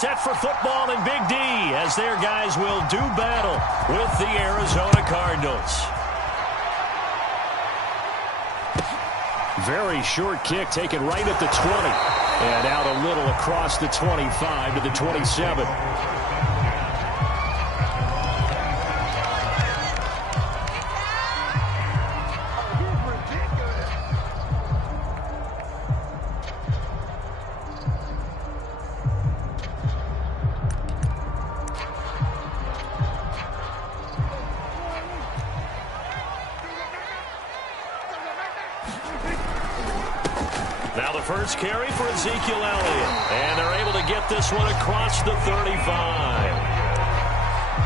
Set for football in Big D as their guys will do battle with the Arizona Cardinals. Very short kick taken right at the 20. And out a little across the 25 to the 27. Now the first carry for Ezekiel Elliott. And they're able to get this one across the 35.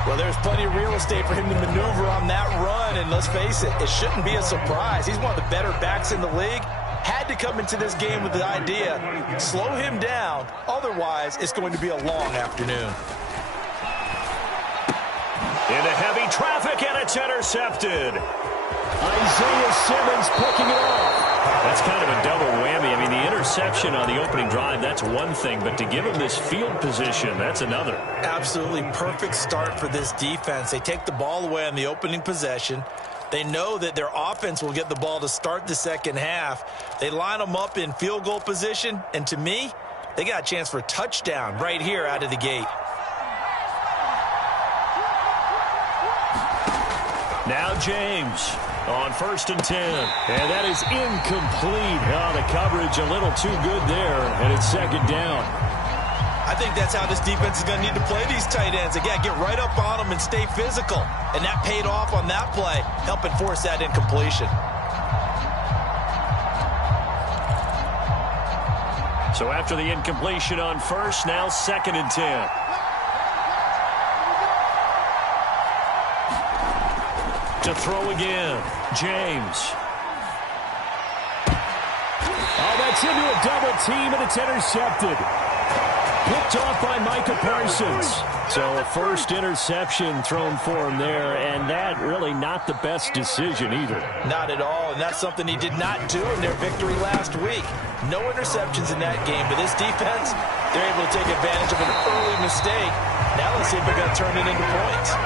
Well, there's plenty of real estate for him to maneuver on that run. And let's face it, it shouldn't be a surprise. He's one of the better backs in the league. Had to come into this game with the idea, slow him down. Otherwise, it's going to be a long afternoon. Into heavy traffic, and it's intercepted. Isaiah Simmons picking it off. That's kind of a double whammy. I mean, the interception on the opening drive, that's one thing. But to give him this field position, that's another. Absolutely perfect start for this defense. They take the ball away on the opening possession. They know that their offense will get the ball to start the second half. They line them up in field goal position. And to me, they got a chance for a touchdown right here out of the gate. Now James on 1st and 10. And that is incomplete. Oh, the coverage a little too good there, and it's second down. I think that's how this defense is going to need to play these tight ends. Again, get right up on them and stay physical. And that paid off on that play, helping force that incompletion. So after the incompletion on first, now 2nd and 10. To throw again, James. Oh, that's into a double team, and it's intercepted. Picked off by Micah Parsons. So a first interception thrown for him there, and that really not the best decision either. Not at all, and that's something he did not do in their victory last week. No interceptions in that game, but this defense, they're able to take advantage of an early mistake. Now let's see if they're going to turn it into points.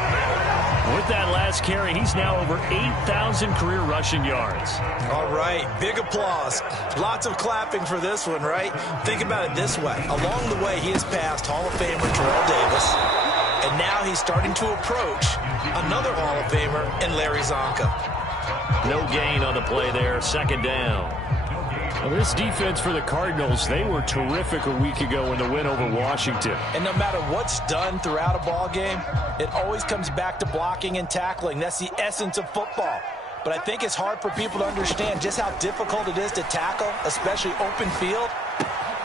With that last carry, he's now over 8,000 career rushing yards. All right, big applause. Lots of clapping for this one, right? Think about it this way. Along the way, he has passed Hall of Famer Terrell Davis, and now he's starting to approach another Hall of Famer in Larry Zonka. No gain on the play there, 2nd down. Well, this defense for the Cardinals, they were terrific a week ago in the win over Washington. And no matter what's done throughout a ball game, it always comes back to blocking and tackling. That's the essence of football. But I think it's hard for people to understand just how difficult it is to tackle, especially open field.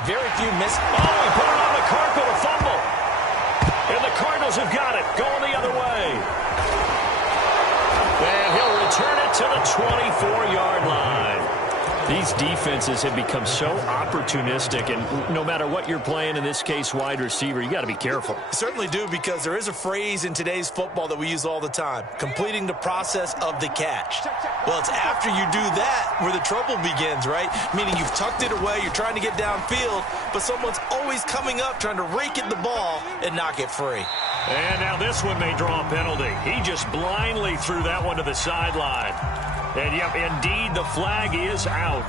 Very few miss. Oh, he put it on the carpet, a fumble. And the Cardinals have got it, going the other way. And he'll return it to the 24-yard line. These defenses have become so opportunistic, and no matter what you're playing, in this case, wide receiver, you got to be careful. Certainly do, because there is a phrase in today's football that we use all the time, completing the process of the catch. Well, it's after you do that where the trouble begins, right? Meaning you've tucked it away, you're trying to get downfield, but someone's always coming up trying to rake at the ball and knock it free. And now this one may draw a penalty. He just blindly threw that one to the sideline. And, yep, indeed, the flag is out.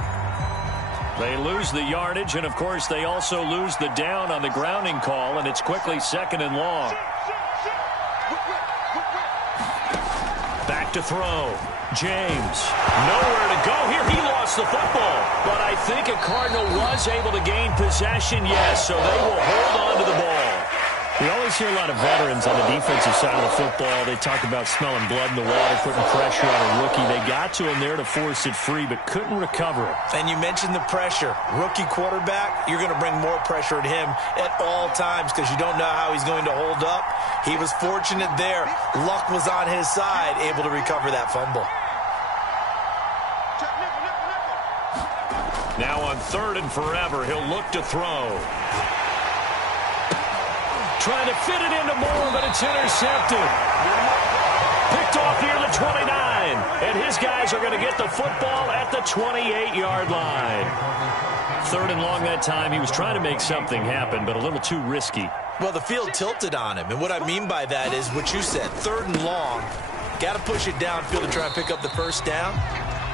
They lose the yardage, and, of course, they also lose the down on the grounding call, and it's quickly 2nd and long. Back to throw. James. Nowhere to go here. He lost the football. But I think a Cardinal was able to gain possession, yes, so they will hold on to the ball. We always hear a lot of veterans on the defensive side of the football. They talk about smelling blood in the water, putting pressure on a rookie. They got to him there to force it free, but couldn't recover it. And you mentioned the pressure. Rookie quarterback, you're going to bring more pressure at him at all times because you don't know how he's going to hold up. He was fortunate there. Luck was on his side, able to recover that fumble. Now on 3rd and forever, he'll look to throw. Trying to fit it into Moore, but it's intercepted. Picked off near the 29. And his guys are going to get the football at the 28-yard line. 3rd and long that time. He was trying to make something happen, but a little too risky. Well, the field tilted on him, and what I mean by that is what you said, 3rd and long, got to push it downfield to try and pick up the first down.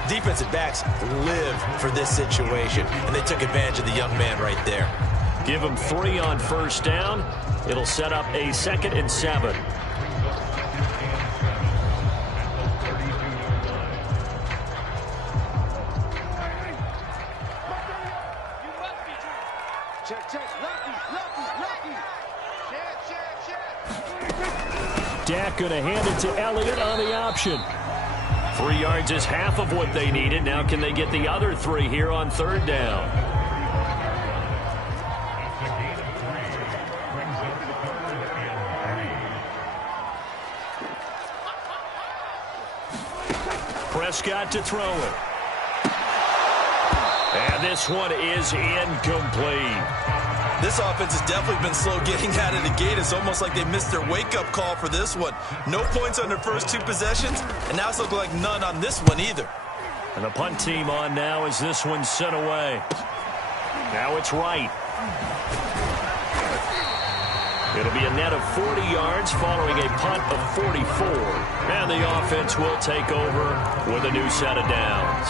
Defensive backs live for this situation, and they took advantage of the young man right there. Give him 3 on first down. It'll set up a 2nd and 7. Dak going to hand it to Elliott on the option. 3 yards is half of what they needed. Now can they get the other 3 here on 3rd down? Prescott to throw it. And this one is incomplete. This offense has definitely been slow getting out of the gate. It's almost like they missed their wake-up call for this one. No points on their first 2 possessions, and now it's looking like none on this one either. And the punt team on now as this one's sent away. Now it's right. It'll be a net of 40 yards following a punt of 44. And the offense will take over with a new set of downs.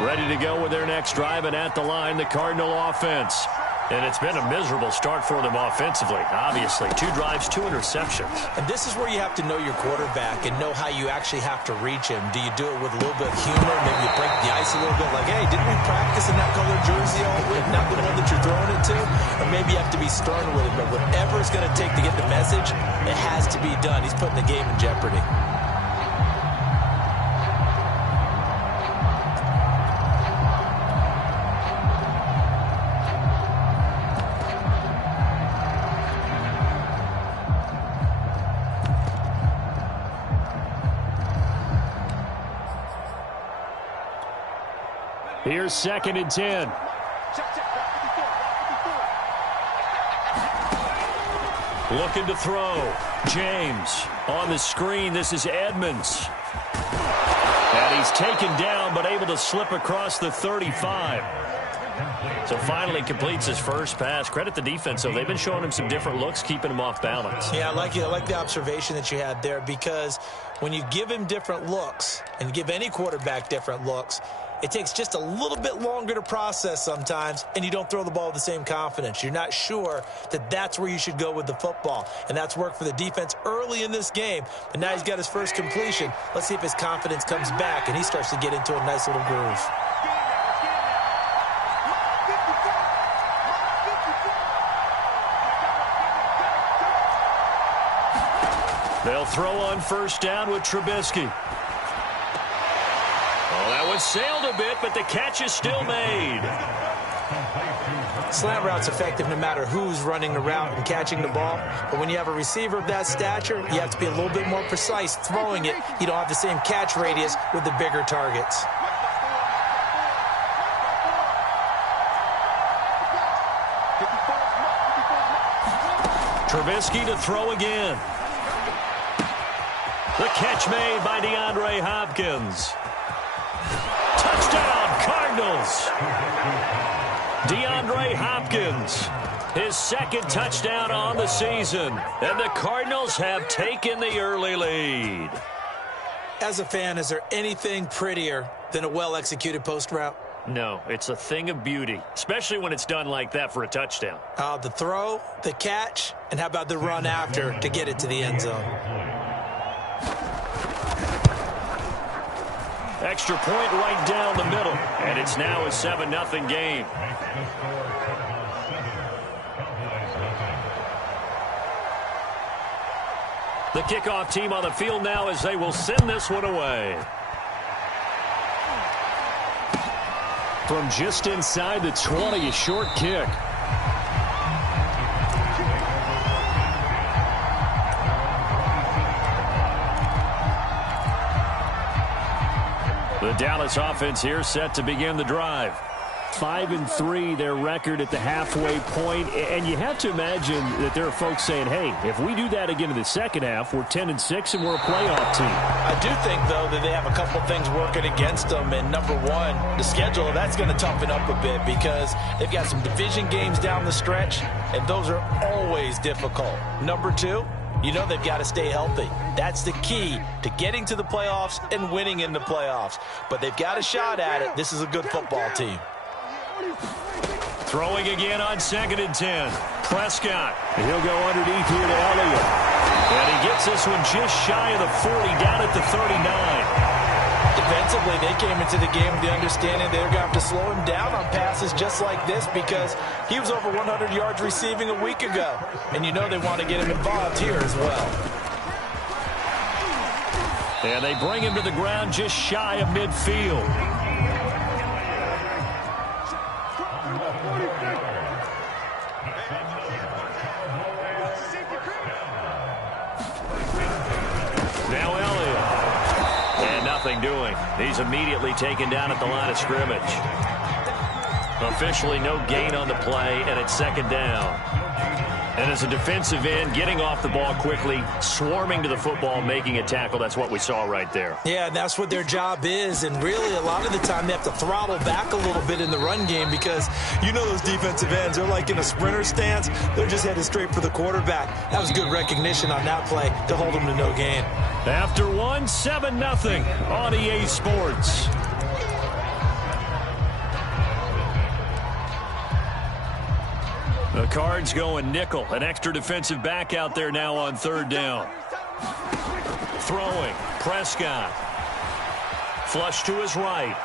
Ready to go with their next drive, and at the line, the Cardinal offense. And it's been a miserable start for them offensively, obviously. 2 drives, 2 interceptions. And this is where you have to know your quarterback and know how you actually have to reach him. Do you do it with a little bit of humor? Maybe you break the ice a little bit, like, hey, didn't we practice in that color jersey all week, not the one that you're throwing it to? Or maybe you have to be stern with it. But whatever it's going to take to get the message, it has to be done. He's putting the game in jeopardy. Here's 2nd and 10. Looking to throw. James on the screen. This is Edmonds. And he's taken down but able to slip across the 35. So finally completes his first pass. Credit the defense, though. They've been showing him some different looks, keeping him off balance. Yeah, I like it. I like the observation that you had there, because when you give him different looks and give any quarterback different looks, it takes just a little bit longer to process sometimes, and you don't throw the ball with the same confidence. You're not sure that that's where you should go with the football, and that's worked for the defense early in this game. And now he's got his first completion. Let's see if his confidence comes back, and he starts to get into a nice little groove. They'll throw on first down with Trubisky. Oh, that one sailed a bit, but the catch is still made. Slant route's effective no matter who's running the route and catching the ball. But when you have a receiver of that stature, you have to be a little bit more precise throwing it. You don't have the same catch radius with the bigger targets. Trubisky to throw again. The catch made by DeAndre Hopkins. Touchdown, Cardinals. DeAndre Hopkins, his 2nd touchdown on the season. And the Cardinals have taken the early lead. As a fan, is there anything prettier than a well-executed post route? No, it's a thing of beauty, especially when it's done like that for a touchdown. The throw, the catch, and how about the run after to get it to the end zone? Extra point right down the middle, and it's now a 7-0 game. The kickoff team on the field now as they will send this one away. From just inside the 20, a short kick. The Dallas offense here set to begin the drive. 5-3 their record at the halfway point, and you have to imagine that there are folks saying, hey, if we do that again in the second half, we're 10-6 and we're a playoff team. I do think, though, that they have a couple things working against them, and number one, the schedule, that's going to toughen up a bit because they've got some division games down the stretch, and those are always difficult. Number two, you know they've got to stay healthy. That's the key to getting to the playoffs and winning in the playoffs. But they've got a shot at it. This is a good football team. Throwing again on 2nd and 10. Prescott. And he'll go underneath here to Elliott. And he gets this one just shy of the 40, down at the 39. Defensively, they came into the game with the understanding they were going to have to slow him down on passes just like this because he was over 100 yards receiving a week ago. And you know they want to get him involved here as well. And they bring him to the ground just shy of midfield. Now Elliott. And nothing doing. He's immediately taken down at the line of scrimmage. Officially no gain on the play, and it's 2nd down. And as a defensive end, getting off the ball quickly, swarming to the football, making a tackle, that's what we saw right there. Yeah, that's what their job is. And really, a lot of the time, they have to throttle back a little bit in the run game because you know those defensive ends, they're like in a sprinter stance. They're just headed straight for the quarterback. That was good recognition on that play to hold them to no gain. After one, 7-0 on EA Sports. The Cards going nickel. An extra defensive back out there now on 3rd down. Throwing. Prescott. Flush to his right.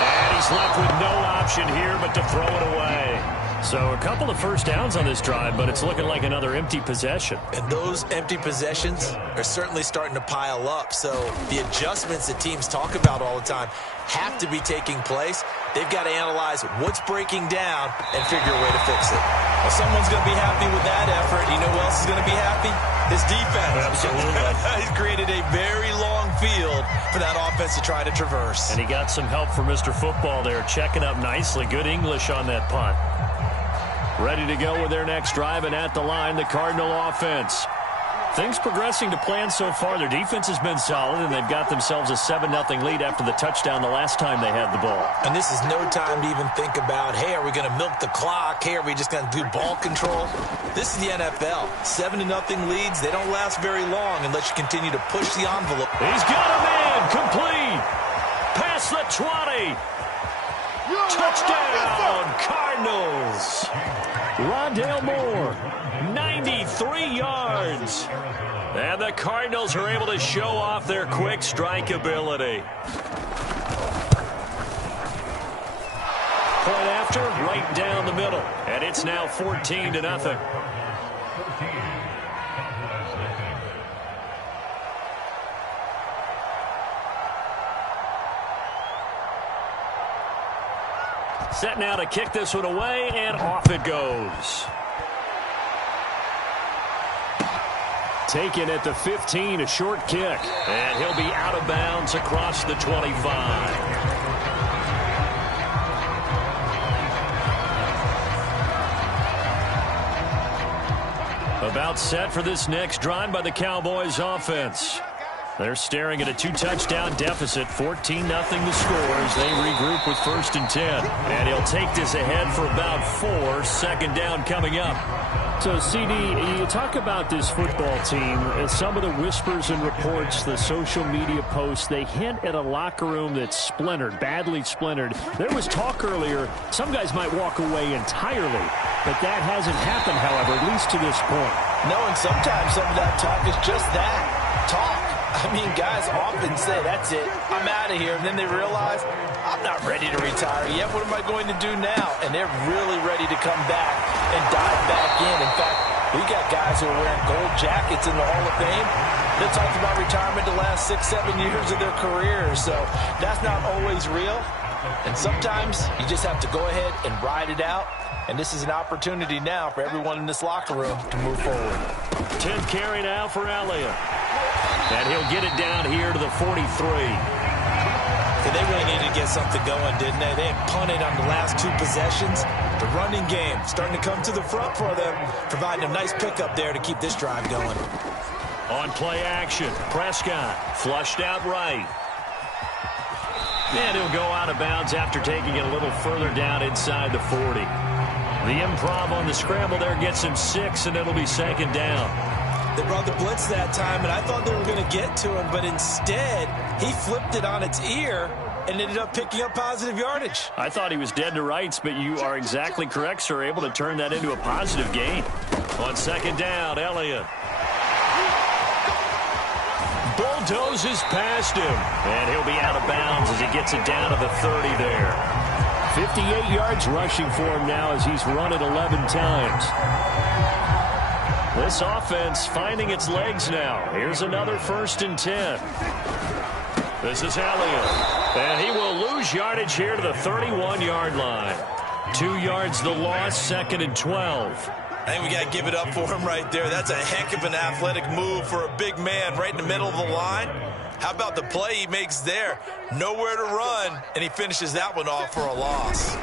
And he's left with no option here but to throw it away. So a couple of first downs on this drive, but it's looking like another empty possession. And those empty possessions are certainly starting to pile up. So the adjustments that teams talk about all the time have to be taking place. They've got to analyze what's breaking down and figure a way to fix it. Well, someone's going to be happy with that effort. You know who else is going to be happy? His defense. Absolutely. He's created a very long field for that offense to try to traverse. And he got some help from Mr. Football there, checking up nicely. Good English on that punt. Ready to go with their next drive, and at the line, the Cardinal offense. Things progressing to plan so far. Their defense has been solid, and they've got themselves a 7-0 lead after the touchdown the last time they had the ball. And this is no time to even think about, hey, are we going to milk the clock? Hey, are we just going to do ball control? This is the NFL. 7-0 leads, they don't last very long unless you continue to push the envelope. He's got a man, complete. Past the 20. Touchdown, Cardinals. Rondale Moore, 93 yards. And the Cardinals are able to show off their quick strike ability. Point after, right down the middle. And it's now 14-0. Set now to kick this one away, and off it goes. Taken at the 15, a short kick. And he'll be out of bounds across the 25. About set for this next drive by the Cowboys offense. They're staring at a 2-touchdown deficit, 14-0 the score as they regroup with 1st and 10. And he'll take this ahead for about 4, 2nd down coming up. So, CD, you talk about this football team, and some of the whispers and reports, the social media posts, they hint at a locker room that's splintered, badly splintered. There was talk earlier, some guys might walk away entirely, but that hasn't happened, however, at least to this point. No, and sometimes some of that talk is just that, talk. I mean, guys often say, that's it, I'm out of here. And then they realize, I'm not ready to retire yet. What am I going to do now? And they're really ready to come back and dive back in. In fact, we got guys who are wearing gold jackets in the Hall of Fame that talked about retirement the last 6, 7 years of their careers. So that's not always real. And sometimes you just have to go ahead and ride it out. And this is an opportunity now for everyone in this locker room to move forward. 10th carry now for Elliott. And he'll get it down here to the 43. So they really needed to get something going, didn't they? They had punted on the last 2 possessions. The running game starting to come to the front for them, providing a nice pickup there to keep this drive going. On play action, Prescott flushed out right. And he'll go out of bounds after taking it a little further down inside the 40. The improv on the scramble there gets him 6, and it'll be 2nd down. They brought the blitz that time, and I thought they were going to get to him, but instead he flipped it on its ear and ended up picking up positive yardage. I thought he was dead to rights, but you are exactly correct, sir. Able to turn that into a positive gain. On 2nd down, Elliott bulldozes past him, and he'll be out of bounds as he gets it down to the 30 there. 58 yards rushing for him now as he's run it 11 times. This offense finding its legs now. Here's another 1st and 10. This is Elliott, and he will lose yardage here to the 31-yard line. 2 yards the loss, 2nd and 12. I think we got to give it up for him right there. That's a heck of an athletic move for a big man right in the middle of the line. How about the play he makes there? Nowhere to run, and he finishes that one off for a loss.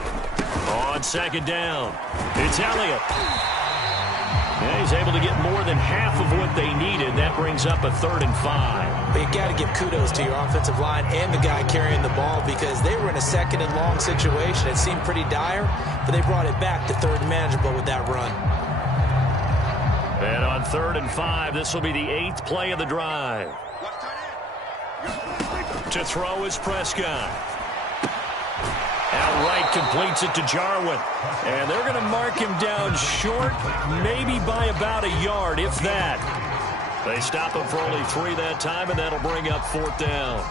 On 2nd down, it's Elliott. Yeah, he's able to get more than half of what they needed. That brings up a 3rd and 5. But you got to give kudos to your offensive line and the guy carrying the ball because they were in a 2nd and long situation. It seemed pretty dire, but they brought it back to 3rd and manageable with that run. And on 3rd and 5, this will be the 8th play of the drive. To throw is Prescott. Outright completes it to Jarwin. And they're going to mark him down short, maybe by about a yard, if that. They stop him for only 3 that time, and that'll bring up 4th down.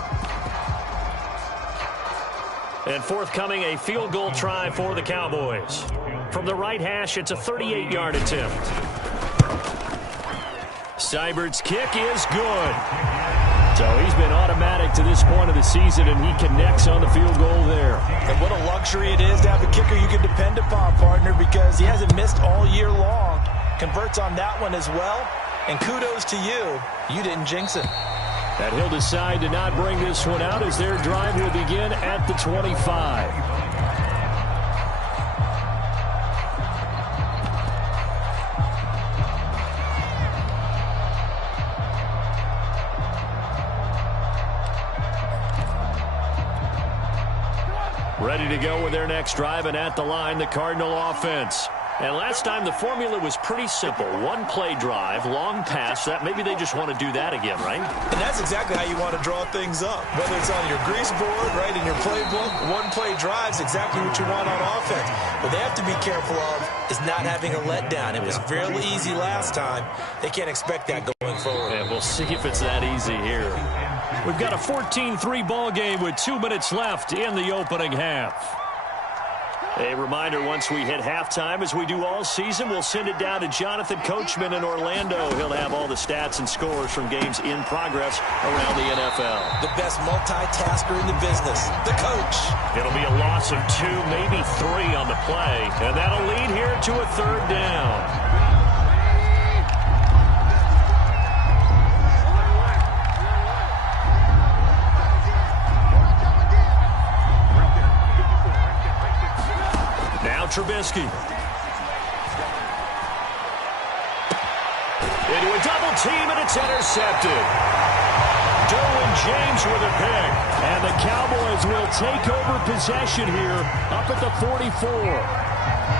And forthcoming, a field goal try for the Cowboys. From the right hash, it's a 38-yard attempt. Seibert's kick is good. So he's been automatic to this point of the season, and he connects on the field goal there. And what a luxury it is to have a kicker you can depend upon, partner, because he hasn't missed all year long. Converts on that one as well. And kudos to you. You didn't jinx it. And he'll decide to not bring this one out as their drive will begin at the 25. Ready to go with their next drive, and at the line, the Cardinal offense. And last time, the formula was pretty simple. 1 play drive, long pass. That maybe they just want to do that again, right? And that's exactly how you want to draw things up. Whether it's on your grease board, right, in your playbook, 1 play drive is exactly what you want on offense. What they have to be careful of is not having a letdown. It was fairly easy last time. They can't expect that going forward. And we'll see if it's that easy here. We've got a 14-3 ball game with 2 minutes left in the opening half. A reminder, once we hit halftime, as we do all season, we'll send it down to Jonathan Coachman in Orlando. He'll have all the stats and scores from games in progress around the NFL. The best multitasker in the business, the coach. It'll be a loss of 2, maybe 3 on the play, and that'll lead here to a 3rd down. Trubisky. Into a double team, and it's intercepted. Derwin James with a pick. And the Cowboys will take over possession here up at the 44.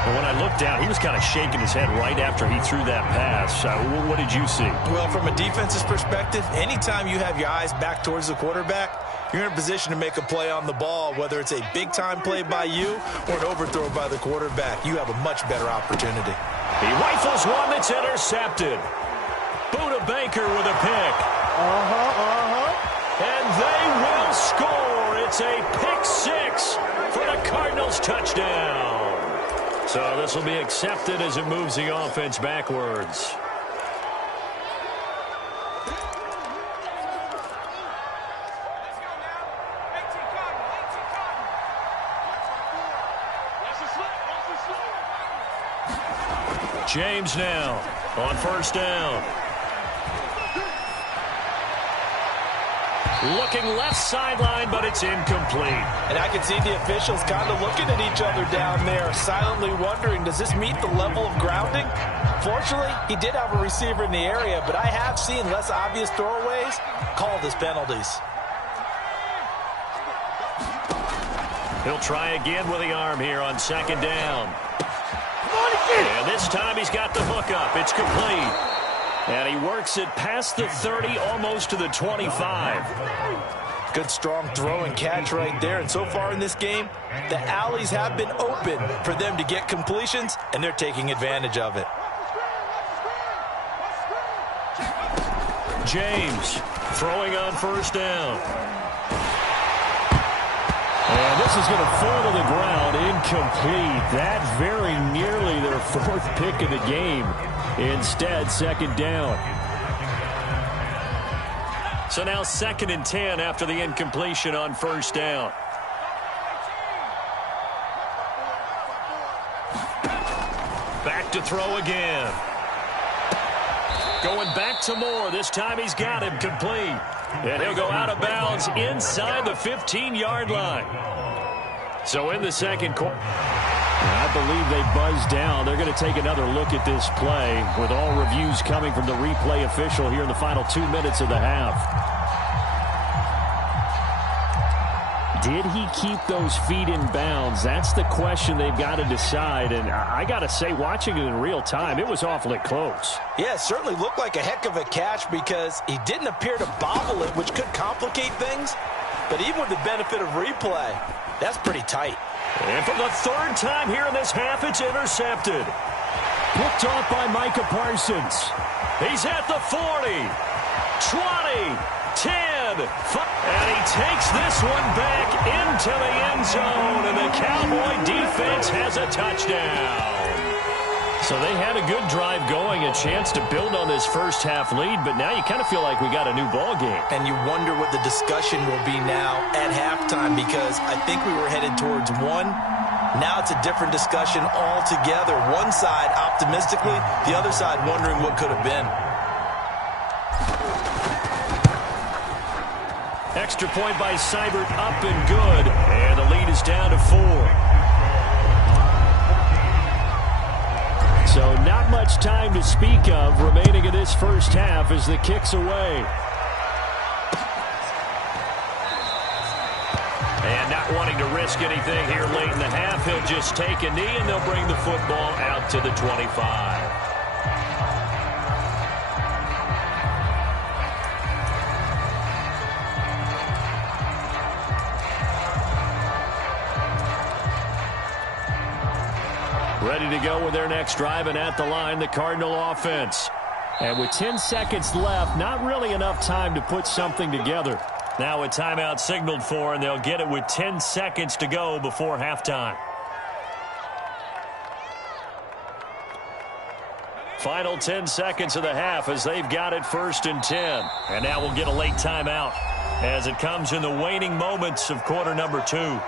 And when I looked down, he was kind of shaking his head right after he threw that pass. What did you see? Well, from a defense's perspective, anytime you have your eyes back towards the quarterback, you're in a position to make a play on the ball, whether it's a big-time play by you or an overthrow by the quarterback. You have a much better opportunity. He rifles one that's intercepted. Buda Baker with a pick. And they will score. It's a pick 6 for the Cardinals touchdown. So this will be accepted as it moves the offense backwards. James now on 1st down. Looking left sideline, but it's incomplete. And I can see the officials kind of looking at each other down there, silently wondering, does this meet the level of grounding? Fortunately, he did have a receiver in the area, but I have seen less obvious throwaways called as penalties. He'll try again with the arm here on second down. And this time he's got the hook up. It's complete. And he works it past the 30, almost to the 25. Good strong throw and catch right there. And so far in this game, the alleys have been open for them to get completions, and they're taking advantage of it. James throwing on first down. And this is going to fall to the ground, incomplete. That very nearly their fourth pick of the game. Instead, second down. So now 2nd and 10 after the incompletion on first down. Back to throw again. Going back to Moore. This time he's got him complete. And he'll go out of bounds inside the 15-yard line. So in the second quarter, I believe they buzzed down. They're going to take another look at this play with all reviews coming from the replay official here in the final 2 minutes of the half. Did he keep those feet in bounds? That's the question they've got to decide. And I got to say, watching it in real time, it was awfully close. Yeah, it certainly looked like a heck of a catch because he didn't appear to bobble it, which could complicate things. But even with the benefit of replay, that's pretty tight. And for the 3rd time here in this half, it's intercepted. Picked off by Micah Parsons. He's at the 40, 20, 10, 5. And he takes this one back into the end zone, and the Cowboy defense has a touchdown. So they had a good drive going, a chance to build on this first half lead, but now you kind of feel like we got a new ball game. And you wonder what the discussion will be now at halftime, because I think we were headed towards one. Now it's a different discussion altogether. One side optimistically, the other side wondering what could have been. Extra point by Seibert, up and good. And the lead is down to 4. So not much time to speak of remaining in this first half as the kick's away. And not wanting to risk anything here late in the half, he'll just take a knee and they'll bring the football out to the 25. Ready to go with their next drive, and at the line, the Cardinal offense. And with 10 seconds left, not really enough time to put something together. Now a timeout signaled for, and they'll get it with 10 seconds to go before halftime. Final 10 seconds of the half as they've got it 1st and 10. And now we'll get a late timeout as it comes in the waning moments of quarter number 2.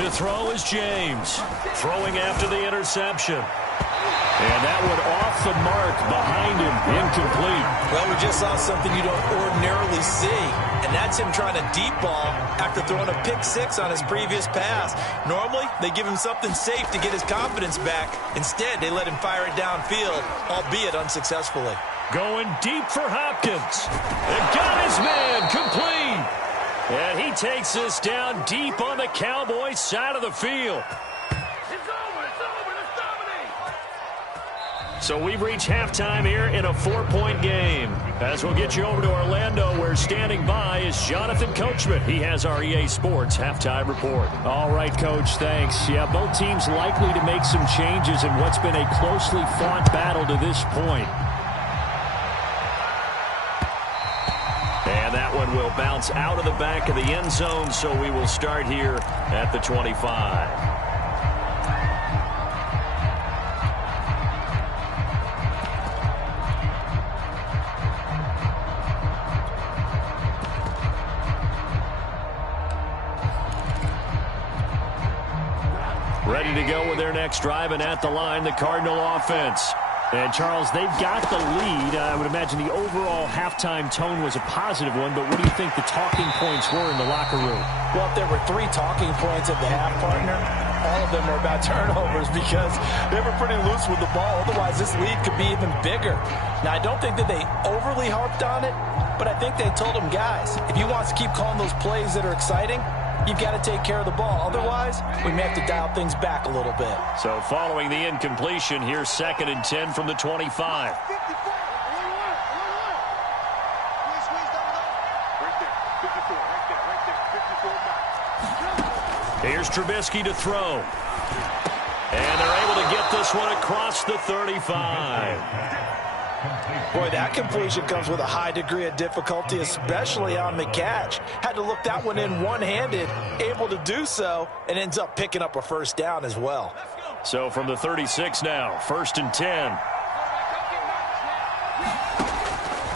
To throw is James, throwing after the interception. And that one off the mark behind him, incomplete. Well, we just saw something you don't ordinarily see, and that's him trying to deep ball after throwing a pick 6 on his previous pass. Normally, they give him something safe to get his confidence back. Instead, they let him fire it downfield, albeit unsuccessfully. Going deep for Hopkins. And got his man, complete. And he takes this down deep on the Cowboys side of the field. So we've reached halftime here in a 4-point game. As we'll get you over to Orlando, where standing by is Jonathan Coachman. He has our EA Sports halftime report. All right, Coach, thanks. Yeah, both teams likely to make some changes in what's been a closely fought battle to this point. And that one will bounce out of the back of the end zone, so we will start here at the 25. to go with their next drive, and at the line, the Cardinal offense. And, Charles, they've got the lead. I would imagine the overall halftime tone was a positive one, but what do you think the talking points were in the locker room? Well, if there were 3 talking points at the half, partner, all of them were about turnovers because they were pretty loose with the ball. Otherwise, this lead could be even bigger. Now, I don't think that they overly harped on it, but I think they told them, guys, if you want to keep calling those plays that are exciting, you've got to take care of the ball. Otherwise, we may have to dial things back a little bit. So following the incompletion, here's 2nd and 10 from the 25. Here's Trubisky to throw. And they're able to get this one across the 35. Boy, that completion comes with a high degree of difficulty, especially on the catch. Had to look that one in one-handed, able to do so, and ends up picking up a first down as well. So from the 36 now, 1st and 10.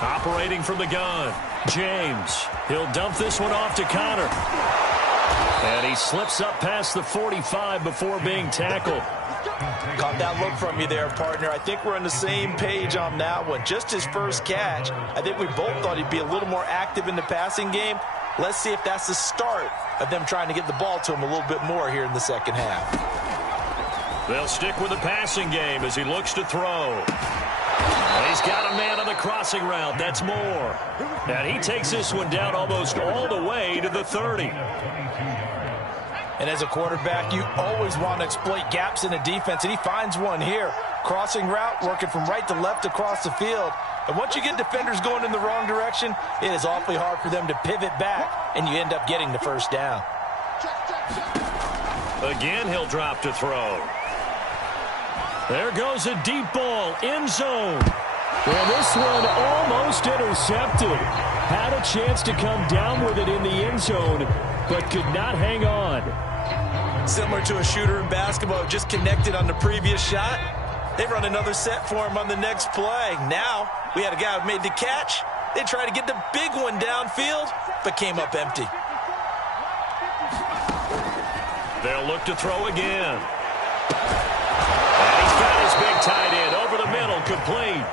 Operating from the gun, James. He'll dump this one off to Connor. And he slips up past the 45 before being tackled. Caught that look from you there, partner. I think we're on the same page on that one. Just his first catch. I think we both thought he'd be a little more active in the passing game. Let's see if that's the start of them trying to get the ball to him a little bit more here in the second half. They'll stick with the passing game as he looks to throw. And he's got a man on the crossing route. That's Moore. And he takes this one down almost all the way to the 30. And as a quarterback, you always want to exploit gaps in the defense, and he finds one here. Crossing route, working from right to left across the field. And once you get defenders going in the wrong direction, it is awfully hard for them to pivot back, and you end up getting the first down. Again, he'll drop to throw. There goes a deep ball, end zone. And this one almost intercepted. Had a chance to come down with it in the end zone, but could not hang on. Similar to a shooter in basketball, just connected on the previous shot. They run another set for him on the next play. Now, we had a guy who made the catch. They tried to get the big one downfield, but came up empty. They'll look to throw again. And he's got his big tight end over the middle, complete.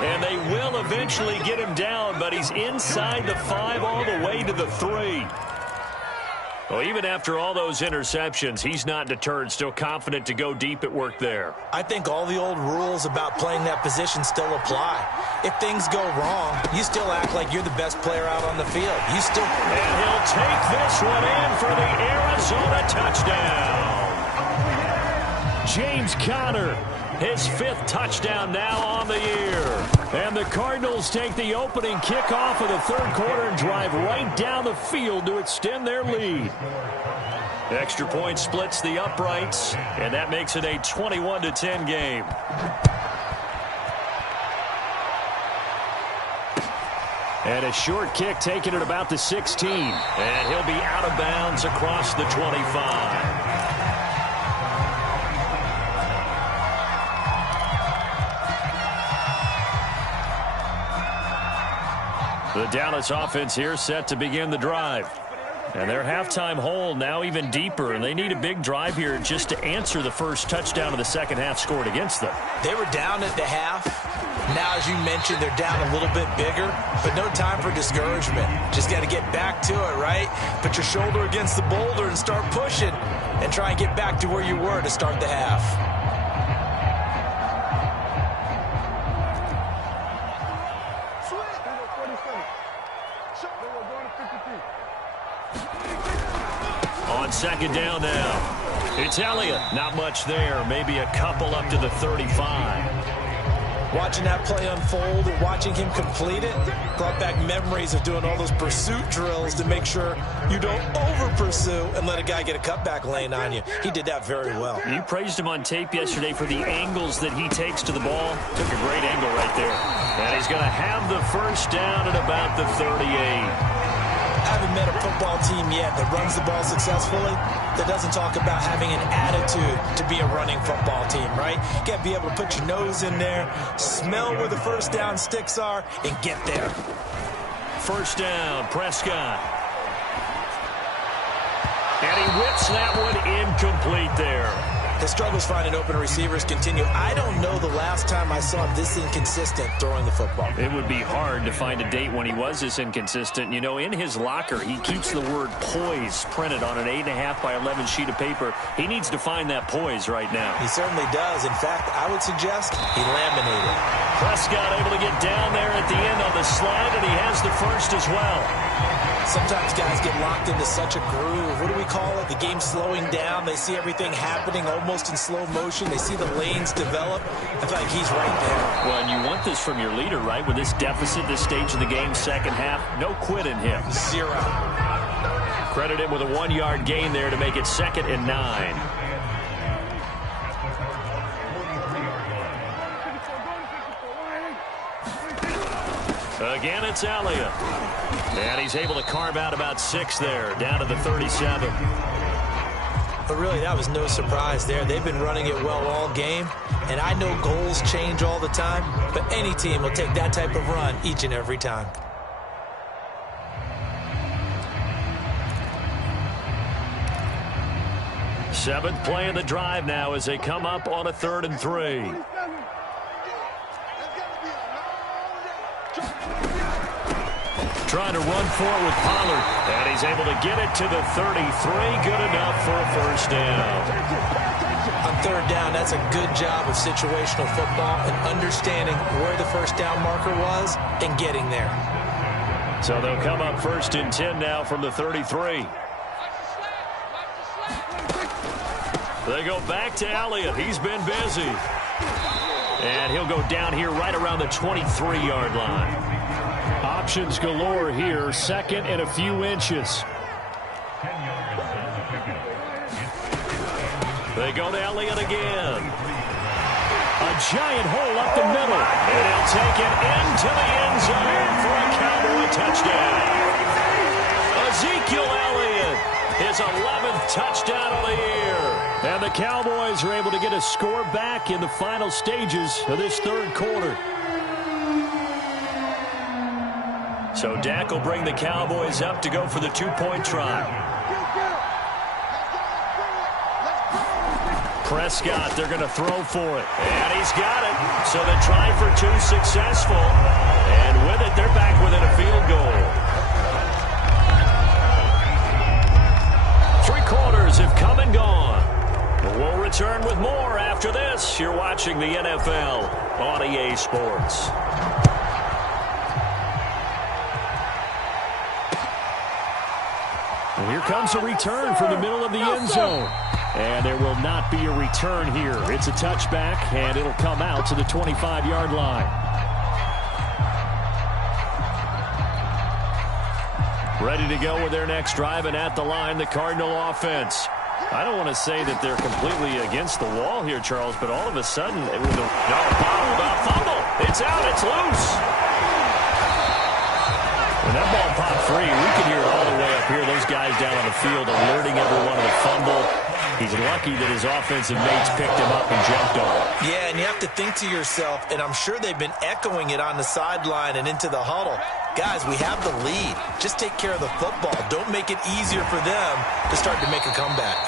And they will eventually get him down, but he's inside the 5 all the way to the 3. Well, even after all those interceptions, he's not deterred, still confident to go deep at work there. I think all the old rules about playing that position still apply. If things go wrong, you still act like you're the best player out on the field. You still... And he'll take this one in for the Arizona touchdown. James Conner, his 5th touchdown now on the year. And the Cardinals take the opening kickoff of the 3rd quarter and drive right down the field to extend their lead. Extra point splits the uprights, and that makes it a 21-10 game. And a short kick taken at about the 16. And he'll be out of bounds across the 25. The Dallas offense here set to begin the drive. And their halftime hole now even deeper, and they need a big drive here just to answer the first touchdown of the second half scored against them. They were down at the half. Now, as you mentioned, they're down a little bit bigger, but no time for discouragement. Just got to get back to it, right? Put your shoulder against the boulder and start pushing and try and get back to where you were to start the half. On 2nd down now. It's Elliott. Not much there. Maybe a couple up to the 35. Watching that play unfold and watching him complete it brought back memories of doing all those pursuit drills to make sure you don't over-pursue and let a guy get a cutback lane on you. He did that very well. You praised him on tape yesterday for the angles that he takes to the ball. Took a great angle right there. And he's going to have the first down at about the 38. I haven't met a football team yet that runs the ball successfully that doesn't talk about having an attitude to be a running football team, right? You got to be able to put your nose in there, smell where the first down sticks are, and get there. First down, Prescott. And he whips that one incomplete there. His struggles finding open receivers continue. I don't know the last time I saw him this inconsistent throwing the football. It would be hard to find a date when he was this inconsistent. You know, in his locker, he keeps the word poise printed on an 8.5 by 11 sheet of paper. He needs to find that poise right now. He certainly does. In fact, I would suggest he laminated. Prescott able to get down there at the end on the slide, and he has the first as well. Sometimes guys get locked into such a groove. What do we call it? The game slowing down. They see everything happening almost in slow motion. They see the lanes develop. I feel like he's right there. Well, and you want this from your leader, right? With this deficit, this stage of the game, second half, no quit in him. 0. Credit him with a 1-yard gain there to make it 2nd and 9. Again, it's Elliott. And he's able to carve out about 6 there, down to the 37. But really, that was no surprise there. They've been running it well all game. And I know goals change all the time, but any team will take that type of run each and every time. Seventh play of the drive now as they come up on a 3rd and 3. Trying to run for it with Pollard. And he's able to get it to the 33. Good enough for a first down. On 3rd down, that's a good job of situational football and understanding where the first down marker was and getting there. So they'll come up 1st and 10 now from the 33. They go back to Elliott. He's been busy. And he'll go down here right around the 23-yard line. Options galore here. 2nd and a few inches. They go to Elliott again. A giant hole up the middle. And he'll take it into the end zone for a Cowboy touchdown. Ezekiel Elliott, his 11th touchdown of the year. And the Cowboys are able to get a score back in the final stages of this 3rd quarter. So Dak will bring the Cowboys up to go for the 2-point try. Prescott, they're going to throw for it. And he's got it. So the try for 2 successful. And with it, they're back within a field goal. 3 quarters have come and gone. We'll return with more after this. You're watching the NFL on EA Sports. Well, here comes a return from the middle of the end zone. And there will not be a return here. It's a touchback, and it'll come out to the 25-yard line. Ready to go with their next drive, and at the line, the Cardinal offense. I don't want to say that they're completely against the wall here, Charles, but all of a sudden, with a fumble. It's out. It's loose. When that ball popped free, we could hear it all the way up here. Those guys down on the field alerting everyone of the fumble. He's lucky that his offensive mates picked him up and jumped on him. Yeah, and you have to think to yourself, and I'm sure they've been echoing it on the sideline and into the huddle. Guys, we have the lead. Just take care of the football. Don't make it easier for them to start to make a comeback.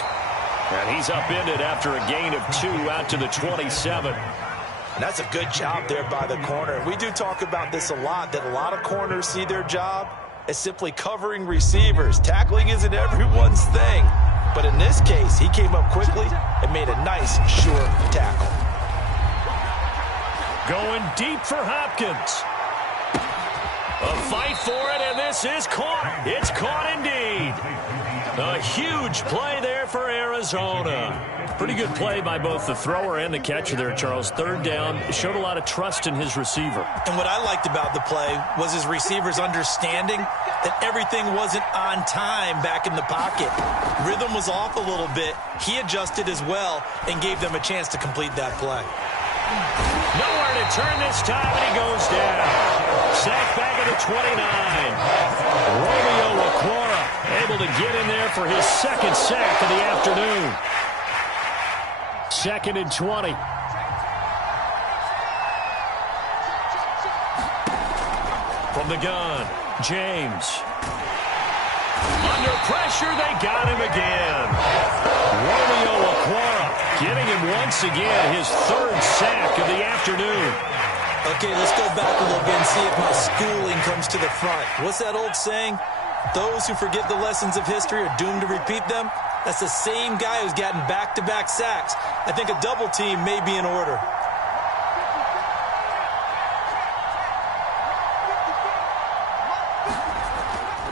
And he's upended after a gain of 2 out to the 27. And that's a good job there by the corner. We do talk about this a lot, that a lot of corners see their job as simply covering receivers. Tackling isn't everyone's thing. But in this case, he came up quickly and made a nice, sure tackle. Going deep for Hopkins. A fight for it, and this is caught. It's caught indeed. A huge play there for Arizona. Pretty good play by both the thrower and the catcher there, Charles. 3rd down, showed a lot of trust in his receiver. And what I liked about the play was his receivers understanding that everything wasn't on time back in the pocket. Rhythm was off a little bit. He adjusted as well and gave them a chance to complete that play. Nowhere to turn this time, and he goes down. Sacked back at the 29. Romeo Okwara able to get in there for his 2nd sack of the afternoon. 2nd and 20. From the gun, James. Under pressure, they got him again. Romeo Okwara Getting him once again his third sack of the afternoon. Okay, let's go back a little bit and see if my schooling comes to the front. What's that old saying? Those who forget the lessons of history are doomed to repeat them. That's the same guy who's gotten back-to-back sacks. I think a double team may be in order.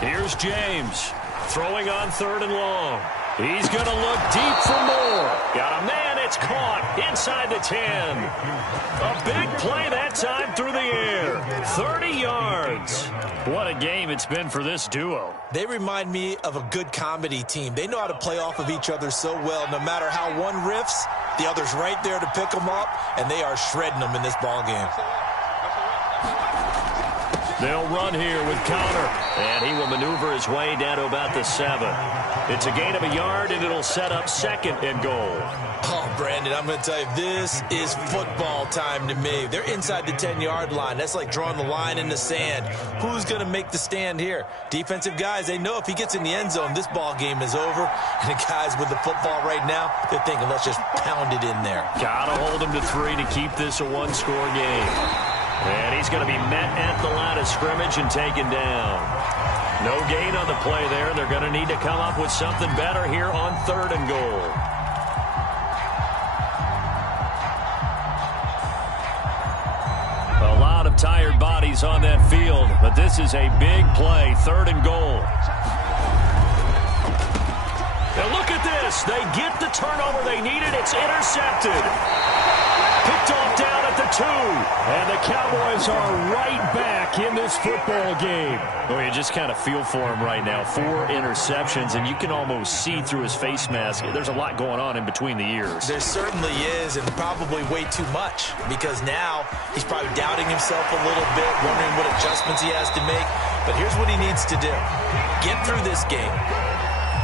Here's James throwing on 3rd and long. He's going to look deep for more. Got a man. It's caught inside the 10. A big play that time through the air. 30 yards. What a game it's been for this duo. They remind me of a good comedy team. They know how to play off of each other so well. No matter how one riffs, the other's right there to pick them up, and they are shredding them in this ball game. They'll run here with Connor, and he will maneuver his way down to about the 7. It's a gain of a yard, and it'll set up 2nd and goal. Oh, Brandon, I'm going to tell you, this is football time to me. They're inside the 10-yard line. That's like drawing the line in the sand. Who's going to make the stand here? Defensive guys, they know if he gets in the end zone, this ball game is over. And the guys with the football right now, they're thinking, let's just pound it in there. Got to hold him to 3 to keep this a one-score game. And he's going to be met at the line of scrimmage and taken down. No gain on the play there. They're going to need to come up with something better here on 3rd and goal. A lot of tired bodies on that field, but this is a big play, 3rd and goal. Now look at this. They get the turnover they needed. It's intercepted. Picked off down at the 2. And the Cowboys are right back in this football game. Oh, you just kind of feel for him right now. 4 interceptions, and you can almost see through his face mask. There's a lot going on in between the ears. There certainly is, and probably way too much, because now he's probably doubting himself a little bit, wondering what adjustments he has to make. But here's what he needs to do. Get through this game.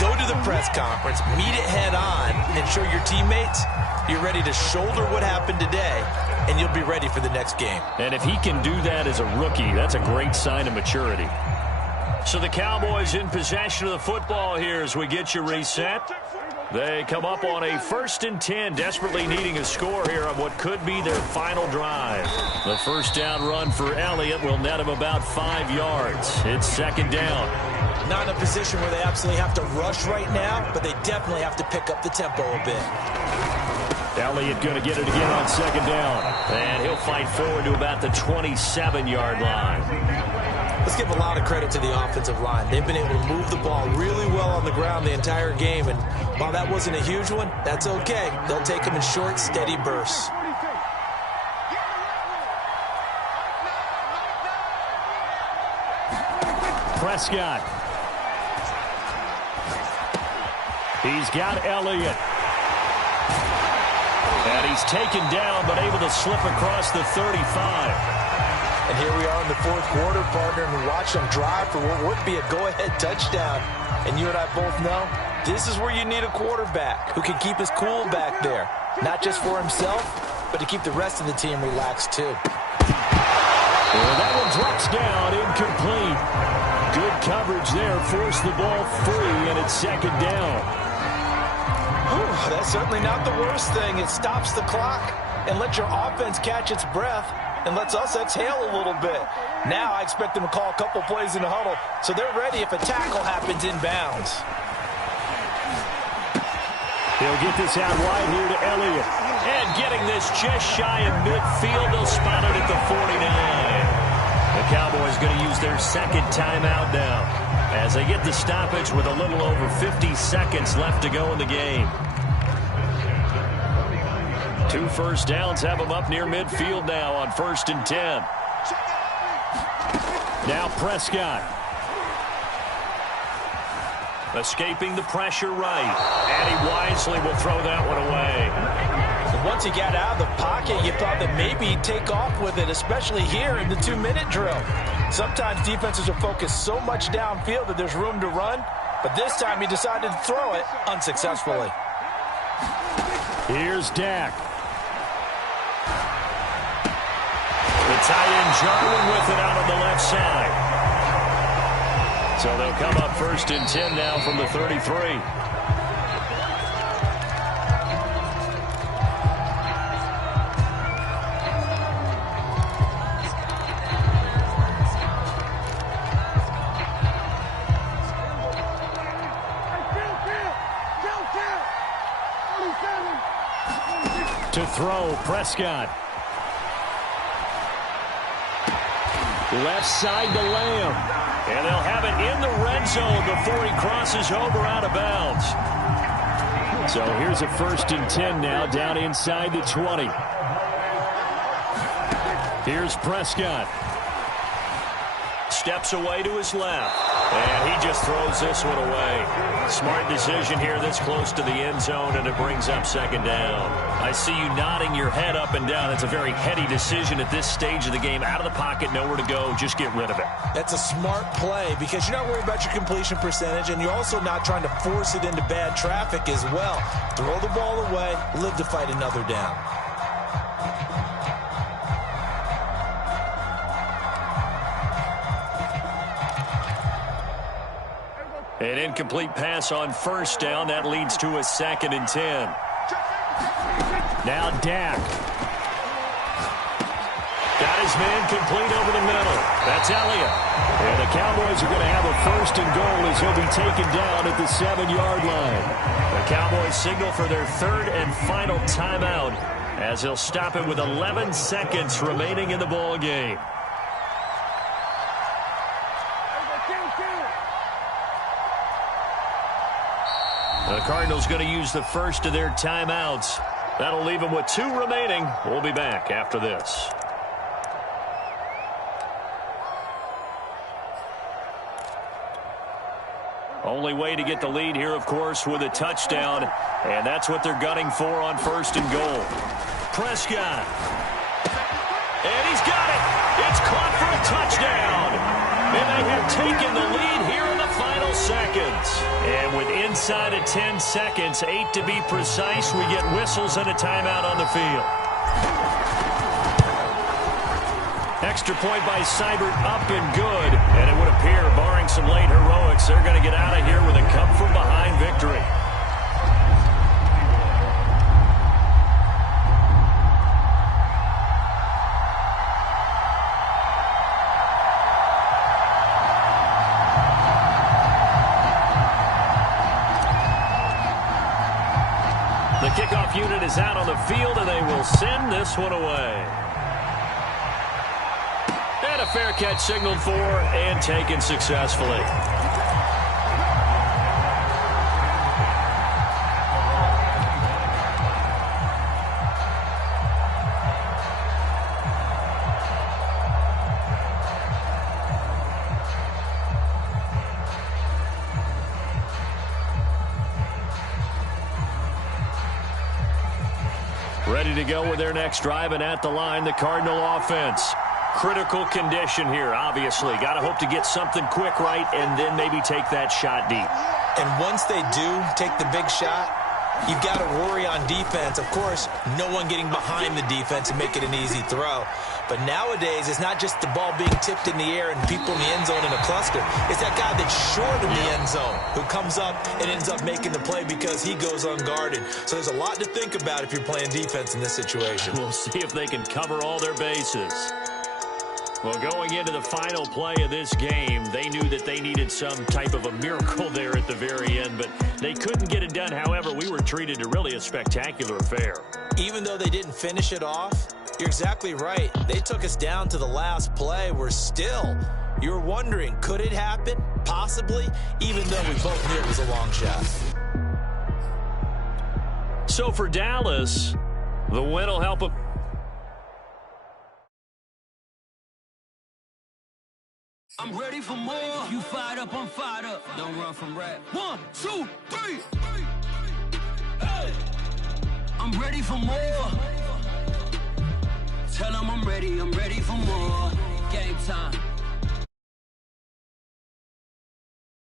Go to the press conference, meet it head on, and show your teammates you're ready to shoulder what happened today, and you'll be ready for the next game. And if he can do that as a rookie, that's a great sign of maturity. So the Cowboys in possession of the football here as we get you reset. They come up on a 1st and 10, desperately needing a score here on what could be their final drive. The first down run for Elliott will net him about 5 yards. It's 2nd down. Not in a position where they absolutely have to rush right now, but they definitely have to pick up the tempo a bit. Elliott going to get it again on 2nd down. And he'll fight forward to about the 27-yard line. Let's give a lot of credit to the offensive line. They've been able to move the ball really well on the ground the entire game. And while that wasn't a huge one, that's okay. They'll take them in short, steady bursts. Prescott. He's got Elliott. And he's taken down, but able to slip across the 35. And here we are in the 4th quarter, partner, and watch them drive for what would be a go-ahead touchdown. And you and I both know this is where you need a quarterback who can keep his cool back there. Not just for himself, but to keep the rest of the team relaxed, too. Well, that one drops down, incomplete. Good coverage there, forced the ball free, and it's 2nd down. That's certainly not the worst thing. It stops the clock and lets your offense catch its breath and lets us exhale a little bit. Now I expect them to call a couple plays in the huddle, so they're ready if a tackle happens inbounds. He'll get this out wide here to Elliott. And getting this just shy of midfield, they'll spot it at the 49. The Cowboys going to use their 2nd timeout now as they get the stoppage with a little over 50 seconds left to go in the game. 2 first downs have them up near midfield now on 1st and 10. Now Prescott. Escaping the pressure right. And he wisely will throw that one away. Once he got out of the pocket, you thought that maybe he'd take off with it, especially here in the 2-minute drill. Sometimes defenses are focused so much downfield that there's room to run, but this time he decided to throw it unsuccessfully. Here's Dak. The tight end Jarwin with it out on the left side. So they'll come up 1st and 10 now from the 33. To throw, Prescott. Left side to Lamb. And they'll have it in the red zone before he crosses over out of bounds. So here's a 1st and 10 now, down inside the 20. Here's Prescott. Steps away to his left. And he just throws this one away. Smart decision here this close to the end zone, and it brings up 2nd down. I see you nodding your head up and down. It's a very heady decision at this stage of the game. Out of the pocket, nowhere to go. Just get rid of it. That's a smart play because you're not worried about your completion percentage, and you're also not trying to force it into bad traffic as well. Throw the ball away, live to fight another down. An incomplete pass on 1st down. That leads to a 2nd and 10. Now Dak. Got his man complete over the middle. That's Elliott. And the Cowboys are going to have a 1st and goal as he'll be taken down at the 7-yard line. The Cowboys signal for their 3rd and final timeout as he'll stop it with 11 seconds remaining in the ball game. The Cardinals going to use the first of their timeouts. That'll leave them with 2 remaining. We'll be back after this. Only way to get the lead here, of course, with a touchdown. And that's what they're gunning for on 1st and goal. Prescott. And he's got it. It's caught for a touchdown. And they have taken the lead here in the final seconds. And with inside of 10 seconds, 8 to be precise, we get whistles and a timeout on the field. Extra point by Seibert, up and good. And it would appear, barring some late heroics, they're going to get out of here with a come-from-behind victory. The kickoff unit is out on the field, and they will send this one away. And a fair catch signaled for and taken successfully. Ready to go with their next drive, and at the line, the Cardinal offense. Critical condition here, obviously. Got to hope to get something quick right and then maybe take that shot deep. And once they do take the big shot, you've got to worry on defense. Of course, no one getting behind the defense and make it an easy throw. But nowadays, it's not just the ball being tipped in the air and people in the end zone in a cluster. It's that guy that's short in the end zone who comes up and ends up making the play because he goes unguarded. So there's a lot to think about if you're playing defense in this situation. We'll see if they can cover all their bases. Well, going into the final play of this game, they knew that they needed some type of a miracle there at the very end, but they couldn't get it done. However, we were treated to really a spectacular affair. Even though they didn't finish it off, you're exactly right. They took us down to the last play. We're still, you're wondering, could it happen? Possibly, even though we both knew it was a long shot. So for Dallas, the win will help them. I'm ready for more. You fired up, I'm fired up. Don't run from rap. 1, 2, 3. Hey. I'm ready for more. Tell them I'm ready for more. Game time.